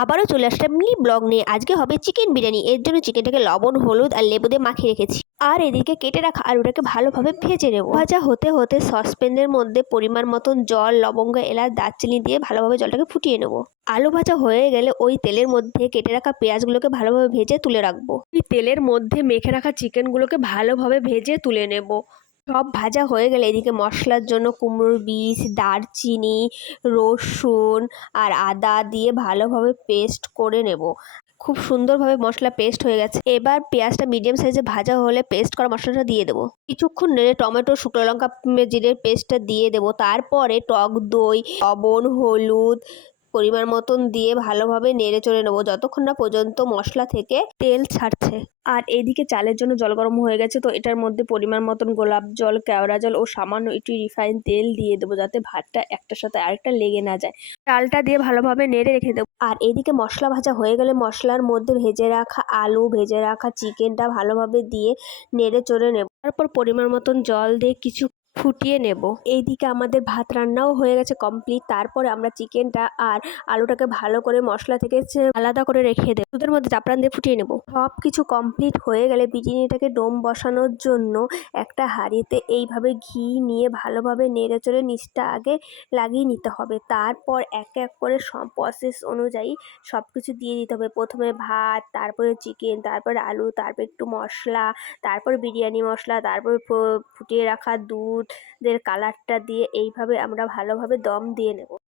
আবারও চলে আসলাম mini blog নিয়ে। আজকে হবে চিকেন বিরিয়ানি। এর জন্য চিকেনটাকে লবণ, হলুদ আর লেবু দিয়ে মাখিয়ে রেখেছি। আর এদিকে কেটে রাখা আলুটাকে ভালোভাবে ভেজে নেব। ভাজা হতে হতে সসপ্যানের মধ্যে পরিমাণ মতন জল, লবঙ্গ, এলাচ, দারচিনি দিয়ে ভালোভাবে জলটাকে ফুটিয়ে নেব। আলু ভাজা হয়ে গেলে ওই তেলের মধ্যে কেটে রাখা পেঁয়াজগুলোকে ভালোভাবে ভেজে তুলে রাখবো। ওই তেলের মধ্যে মেখে রাখা চিকেনগুলোকে ভালোভাবে ভেজে তুলে নেব। সব ভাজা হয়ে গেলে এদিকে মশলার জন্য কুমড়োর বীজ, দারচিনি, রসুন আর আদা দিয়ে ভালোভাবে পেস্ট করে নেব। খুব সুন্দরভাবে মশলা পেস্ট হয়ে গেছে। এবার পেঁয়াজটা মিডিয়াম সাইজে ভাজা হলে পেস্ট করা মশলাটা দিয়ে দেবো। কিছুক্ষণ নেড়ে টমেটো, শুকনো লঙ্কা, জিরের পেস্টটা দিয়ে দেবো। তারপরে টক দই, লবণ, হলুদ পরিমাণ মতন দিয়ে ভালোভাবে নেড়ে চড়ে নেবো যতক্ষণ না পর্যন্ত মশলা থেকে তেল ছাড়ছে। আর এদিকে চালের জন্য জল গরম হয়ে গেছে, তো এটার মধ্যে পরিমাণ মতন গোলাপ জল, কেওড়া জল ও সামান্য একটু রিফাইন তেল দিয়ে দেবো যাতে ভাতটা একটার সাথে আরেকটা লেগে না যায়। চালটা দিয়ে ভালোভাবে নেড়ে রেখে দেবো। আর এদিকে মশলা ভাজা হয়ে গেলে মশলার মধ্যে ভেজে রাখা আলু, ভেজে রাখা চিকেনটা ভালোভাবে দিয়ে নেড়ে চড়ে নেব। তারপর পরিমাণ মতন জল দিয়ে কিছু ফুটিয়ে নেব। এইদিকে আমাদের ভাত রান্নাও হয়ে গেছে কমপ্লিট। তারপরে আমরা চিকেনটা আর আলুটাকে ভালো করে মশলা থেকে আলাদা করে রেখে দেব। দুধের মধ্যে জাফরান দিয়ে ফুটিয়ে নেব। সব কিছু কমপ্লিট হয়ে গেলে বিরিয়ানিটাকে ডোম বসানোর জন্য একটা হাঁড়িতে এইভাবে ঘি নিয়ে ভালোভাবে নেড়ে চড়ে নিচটা আগে লাগিয়ে নিতে হবে। তারপর এক এক করে সব প্রসেস অনুযায়ী সব কিছু দিয়ে দিতে হবে। প্রথমে ভাত, তারপরে চিকেন, তারপরে আলু, তারপর একটু মশলা, তারপর বিরিয়ানি মশলা, তারপর ফুটিয়ে রাখা দুধের কালারটা দিয়ে এইভাবে আমরা ভালোভাবে দম দিয়ে নেব।